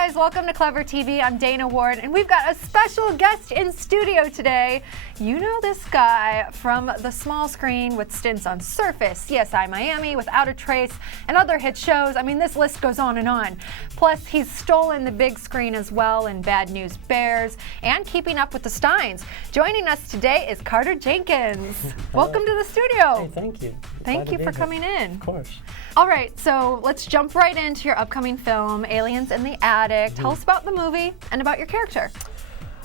guys, welcome to Clever TV. I'm Dana Ward, and we've got a special guest in studio today. You know this guy from the small screen with stints on Surface, CSI Miami, Without a Trace, and other hit shows. I mean, this list goes on and on. Plus, he's stolen the big screen as well in Bad News Bears and Keeping Up with the Steins. Joining us today is Carter Jenkins. Welcome to the studio. Hey, thank you. Thank you for coming in. Of course. All right, so let's jump right into your upcoming film, Aliens in the Attic. Tell us about the movie and about your character.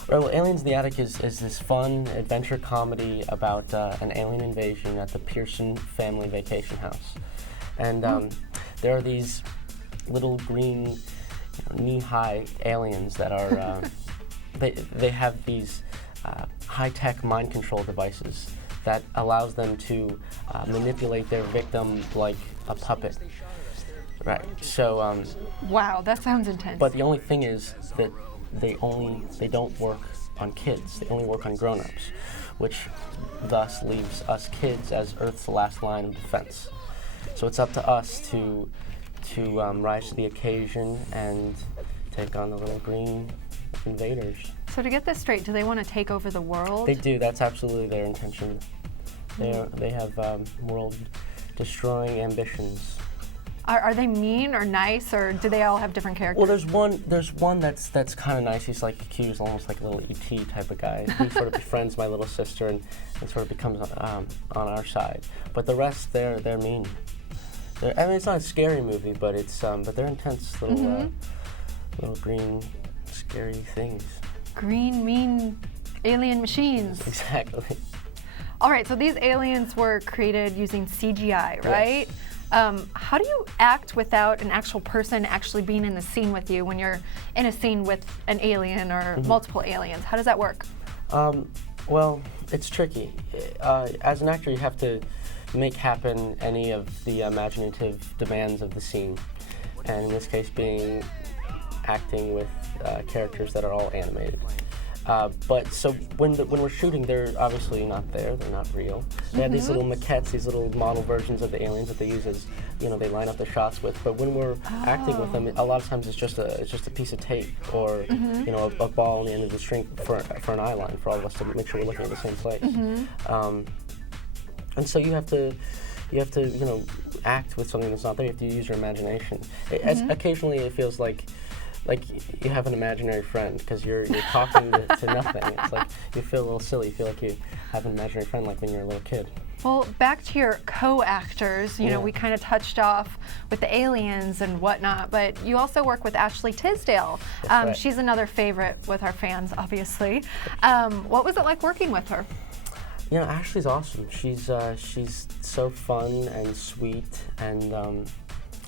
Well, Aliens in the Attic is this fun adventure comedy about an alien invasion at the Pearson family vacation house. And there are these little green, knee-high aliens that are, they have these high-tech mind control devices that allows them to manipulate their victim like a puppet. Right. So. Wow, that sounds intense. But the only thing is that they don't work on kids. They only work on grown-ups, which thus leaves us kids as Earth's last line of defense. So it's up to us to rise to the occasion and take on the little green invaders. So to get this straight, do they want to take over the world? They do. That's absolutely their intention. They have world-destroying ambitions. Are they mean or nice, or do they all have different characters? Well, there's one that's kind of nice. He's like cute. He's almost like a little E.T. type of guy. He sort of befriends my little sister and sort of becomes on our side. But the rest, they're mean. I mean, it's not a scary movie, but but they're intense little green, scary things. Green, mean alien machines. Exactly. All right, so these aliens were created using CGI, right? Yes. How do you act without an actual person actually being in the scene with you when you're in a scene with an alien or multiple aliens? How does that work? Well, it's tricky. As an actor, you have to make happen any of the imaginative demands of the scene, and in this case being acting with characters that are all animated. But so when we're shooting, they're obviously not there. They're not real. They have these little maquettes, these little model versions of the aliens that they use as, they line up the shots with. But when we're acting with them, a lot of times it's just a piece of tape or a ball on the end of the string for an eye line for all of us to make sure we're looking at the same place. And so you have to act with something that's not there. You have to use your imagination. Occasionally, it feels like you have an imaginary friend because you're talking to nothing. It's like you feel a little silly. You feel like you have an imaginary friend like when you're a little kid. Well, back to your co-actors, we kind of touched off with the aliens and whatnot, but you also work with Ashley Tisdale. Right. She's another favorite with our fans, obviously. What was it like working with her? Ashley's awesome. She's so fun and sweet and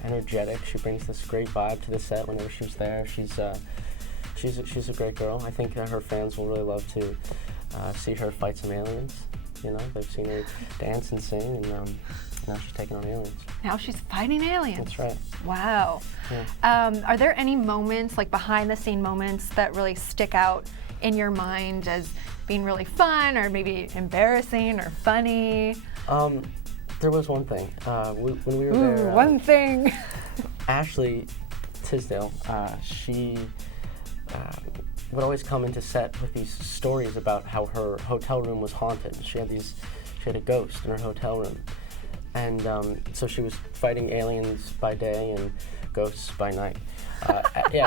energetic. She brings this great vibe to the set whenever she's there. She's a great girl. I think her fans will really love to see her fight some aliens. They've seen her dance and sing, and now she's taking on aliens. Now she's fighting aliens. That's right. Wow. Yeah. Are there any moments, like behind-the-scene moments, that really stick out in your mind as being really fun, or maybe embarrassing or funny? There was one thing. When we were there, one thing. Ashley Tisdale, she would always come into set with these stories about how her hotel room was haunted. She had a ghost in her hotel room, and so she was fighting aliens by day and ghosts by night.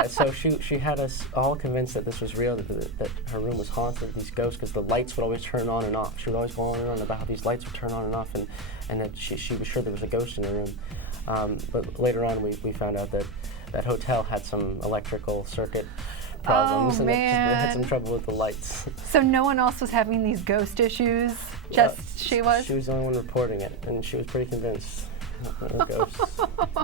So she had us all convinced that this was real, that her room was haunted with these ghosts, because the lights would always turn on and off. She would always go on and on about how these lights would turn on and off, and that she was sure there was a ghost in her room. But later on, we found out that hotel had some electrical circuit problems, and they had some trouble with the lights. So no one else was having these ghost issues? Just she was? She was the only one reporting it, and she was pretty convinced. No ghosts.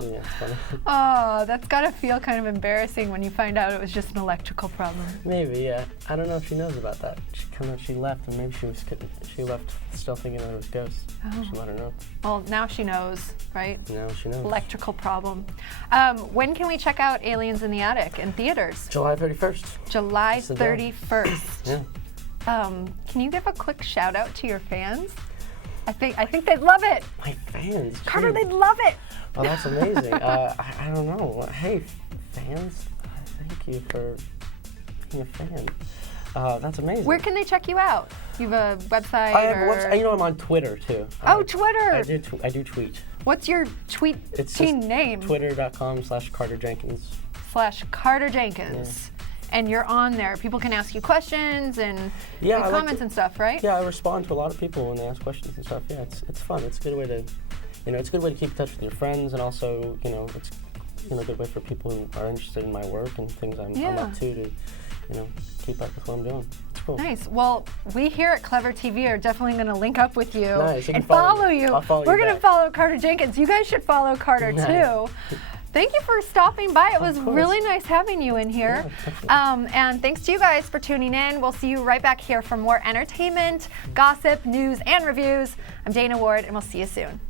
Yeah, it's funny. Oh, that's gotta feel kind of embarrassing when you find out it was just an electrical problem. Maybe, yeah. I don't know if she knows about that. She left, and maybe she left still thinking that it was ghosts. Oh. She let her know. Well, now she knows, right? Now she knows. Electrical problem. When can we check out Aliens in the Attic in theaters? July 31st. July 31st. Yeah. Can you give a quick shout out to your fans? I think they'd love it. My fans. Carter, they'd love it. Oh, that's amazing. I don't know. Hey, fans. Thank you for being a fan. That's amazing. Where can they check you out? You have a website? I have a website. You know, I'm on Twitter too. Oh, Twitter! I do tweet. What's your tweet name? Twitter.com/Carter Jenkins. /Carter Jenkins. And you're on there. People can ask you questions and make comments and stuff, right? Yeah, I respond to a lot of people when they ask questions and stuff. Yeah, it's fun. It's a good way to, it's a good way to keep in touch with your friends, and also, it's a good way for people who are interested in my work and things I'm up to keep up with what I'm doing. It's cool. Nice. Well, we here at Clever TV are definitely going to link up with you and follow you. I'll follow We're you going to follow Carter Jenkins. You guys should follow Carter too. Thank you for stopping by. It was really nice having you in here. And thanks to you guys for tuning in. We'll see you right back here for more entertainment, gossip, news, and reviews. I'm Dana Ward, and we'll see you soon.